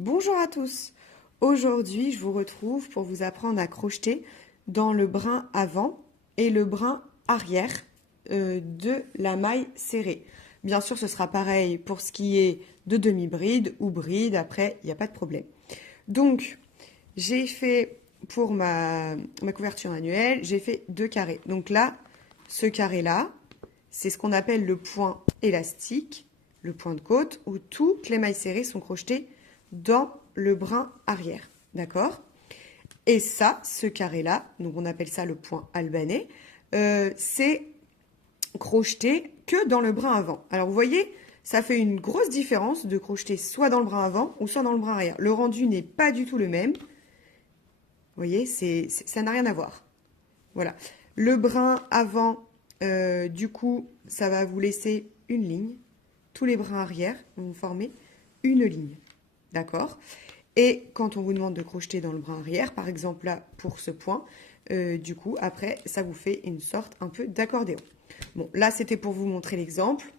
Bonjour à tous. Aujourd'hui, je vous retrouve pour vous apprendre à crocheter dans le brin avant et le brin arrière de la maille serrée. Bien sûr, ce sera pareil pour ce qui est de demi-bride ou bride. Après, il n'y a pas de problème. Donc, j'ai fait pour ma couverture annuelle, j'ai fait 2 carrés. Donc là, ce carré-là, c'est ce qu'on appelle le point élastique, le point de côte, où toutes les mailles serrées sont crochetées dans le brin arrière. D'accord? Et ça, ce carré-là, donc on appelle ça le point albanais, c'est crocheté que dans le brin avant. Alors vous voyez, ça fait une grosse différence de crocheter soit dans le brin avant ou soit dans le brin arrière. Le rendu n'est pas du tout le même. Vous voyez, ça n'a rien à voir. Voilà. Le brin avant, du coup, ça va vous laisser une ligne. Tous les brins arrière vont former une ligne. D'accord? Et quand on vous demande de crocheter dans le brin arrière, par exemple là, pour ce point, du coup, après, ça vous fait une sorte un peu d'accordéon. Bon, là, c'était pour vous montrer l'exemple.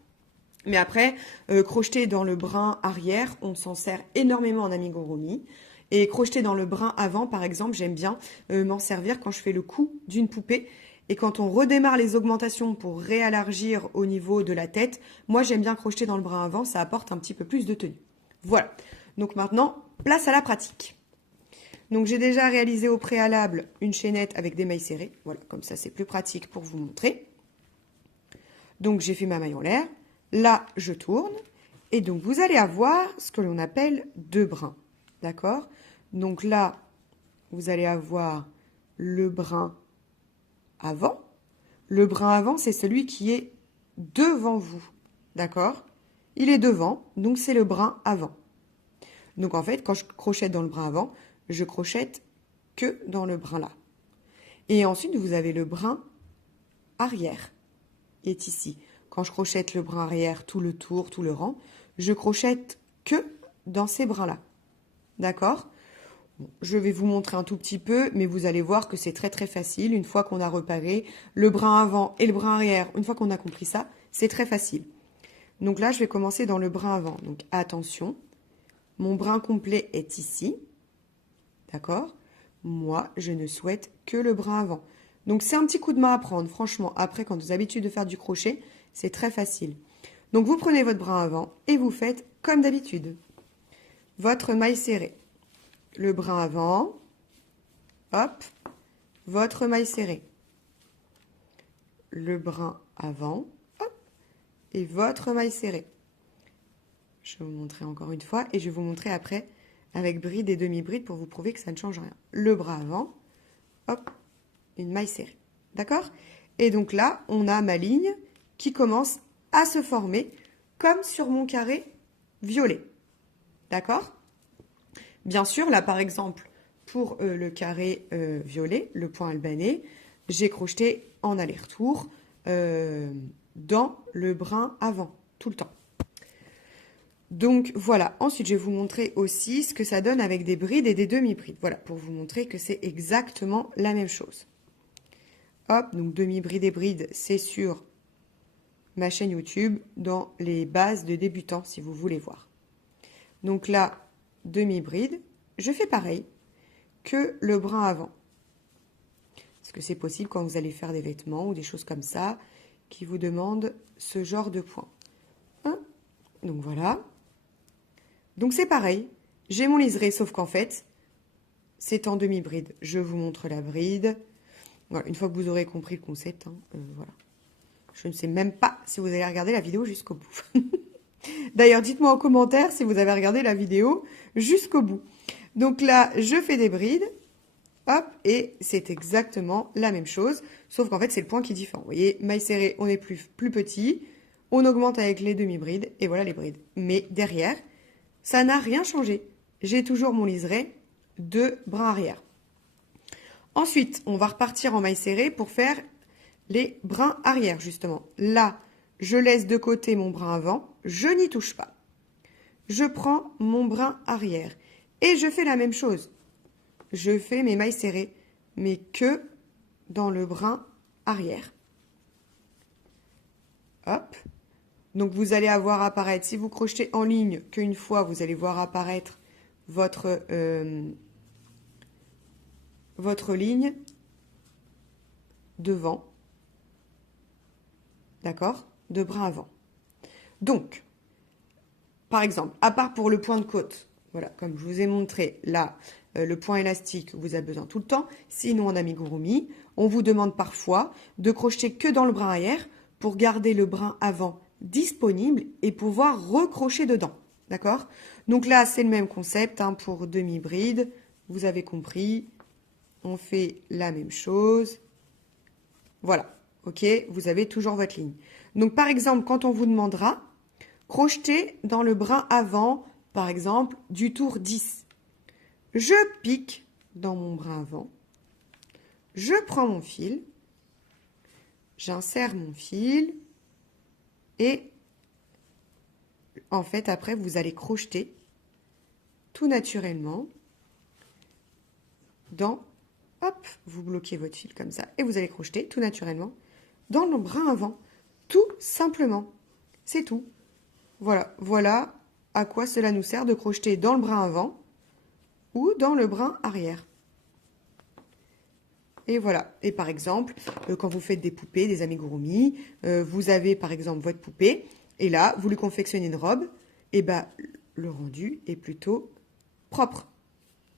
Mais après, crocheter dans le brin arrière, on s'en sert énormément en amigurumi. Et crocheter dans le brin avant, par exemple, j'aime bien m'en servir quand je fais le cou d'une poupée. Et quand on redémarre les augmentations pour réélargir au niveau de la tête, moi j'aime bien crocheter dans le brin avant, ça apporte un petit peu plus de tenue. Voilà. Donc maintenant, place à la pratique. Donc j'ai déjà réalisé au préalable une chaînette avec des mailles serrées. Voilà, comme ça c'est plus pratique pour vous montrer. Donc j'ai fait ma maille en l'air. Là, je tourne. Et donc vous allez avoir ce que l'on appelle 2 brins. D'accord? Donc là, vous allez avoir le brin avant. Le brin avant, c'est celui qui est devant vous. D'accord? Il est devant, donc c'est le brin avant. Donc en fait, quand je crochette dans le brin avant, je crochette que dans le brin là. Et ensuite, vous avez le brin arrière, qui est ici. Quand je crochette le brin arrière, tout le tour, tout le rang, je crochette que dans ces brins-là. D'accord? Bon, je vais vous montrer un tout petit peu, mais vous allez voir que c'est très très facile. Une fois qu'on a repéré le brin avant et le brin arrière, une fois qu'on a compris ça, c'est très facile. Donc là, je vais commencer dans le brin avant. Donc attention, mon brin complet est ici. D'accord? Moi, je ne souhaite que le brin avant. Donc c'est un petit coup de main à prendre, franchement. Après, quand vous avez l'habitude de faire du crochet, c'est très facile. Donc vous prenez votre brin avant et vous faites comme d'habitude. Votre maille serrée. Le brin avant, hop, votre maille serrée. Le brin avant, hop, et votre maille serrée. Je vais vous montrer encore une fois et je vais vous montrer après avec bride et demi-bride pour vous prouver que ça ne change rien. Le bras avant, hop, une maille serrée. D'accord? Et donc là, on a ma ligne qui commence à se former comme sur mon carré violet. D'accord? Bien sûr, là par exemple, pour le carré violet, le point albanais, j'ai crocheté en aller-retour dans le brin avant, tout le temps. Donc voilà, ensuite je vais vous montrer aussi ce que ça donne avec des brides et des demi-brides. Voilà, pour vous montrer que c'est exactement la même chose. Hop, donc demi-bride et bride, c'est sur ma chaîne YouTube dans les bases de débutants si vous voulez voir. Donc là, demi-bride, je fais pareil que le brin avant. Parce que c'est possible quand vous allez faire des vêtements ou des choses comme ça qui vous demandent ce genre de point. Hein? Donc voilà. Donc c'est pareil, j'ai mon liseré, sauf qu'en fait, c'est en demi-bride. Je vous montre la bride. Voilà, une fois que vous aurez compris le concept, hein, voilà. Je ne sais même pas si vous allez regarder la vidéo jusqu'au bout. D'ailleurs, dites-moi en commentaire si vous avez regardé la vidéo jusqu'au bout. Donc là, je fais des brides, hop, et c'est exactement la même chose, sauf qu'en fait, c'est le point qui est différent. Vous voyez, maille serrée, on est plus petit, on augmente avec les demi-brides, et voilà les brides. Mais derrière, ça n'a rien changé. J'ai toujours mon liseré de brin arrière. Ensuite, on va repartir en maille serrée pour faire les brins arrière, justement. Là, je laisse de côté mon brin avant, je n'y touche pas. Je prends mon brin arrière et je fais la même chose. Je fais mes mailles serrées, mais que dans le brin arrière. Hop. Donc vous allez avoir apparaître, si vous crochetez en ligne, qu'une fois vous allez voir apparaître votre ligne devant, d'accord, de brin avant. Donc, par exemple, à part pour le point de côte, voilà, comme je vous ai montré là, le point élastique, vous avez besoin tout le temps. Sinon, en amigurumi, on vous demande parfois de crocheter que dans le brin arrière pour garder le brin avant disponible et pouvoir recrocher dedans. D'accord? Donc là, c'est le même concept hein, pour demi-bride. Vous avez compris. On fait la même chose. Voilà. OK? Vous avez toujours votre ligne. Donc, par exemple, quand on vous demandera, crocheter dans le brin avant, par exemple, du tour 10. Je pique dans mon brin avant. Je prends mon fil. J'insère mon fil. Et en fait, après, vous allez crocheter tout naturellement dans... Hop, vous bloquez votre fil comme ça. Et vous allez crocheter tout naturellement dans le brin avant. Tout simplement. C'est tout. Voilà. Voilà à quoi cela nous sert de crocheter dans le brin avant ou dans le brin arrière. Et voilà. Et par exemple, quand vous faites des poupées, des amigurumi, vous avez par exemple votre poupée, et là, vous lui confectionnez une robe, et ben le rendu est plutôt propre.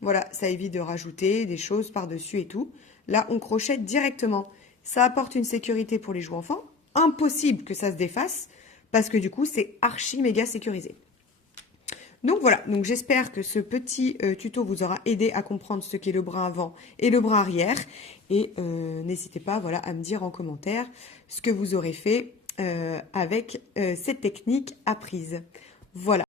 Voilà, ça évite de rajouter des choses par-dessus et tout. Là, on crochette directement. Ça apporte une sécurité pour les jouets enfants. Impossible que ça se défasse, parce que du coup, c'est archi méga sécurisé. Donc voilà, donc j'espère que ce petit tuto vous aura aidé à comprendre ce qu'est le brin avant et le brin arrière. Et n'hésitez pas voilà, à me dire en commentaire ce que vous aurez fait avec cette technique apprise. Voilà.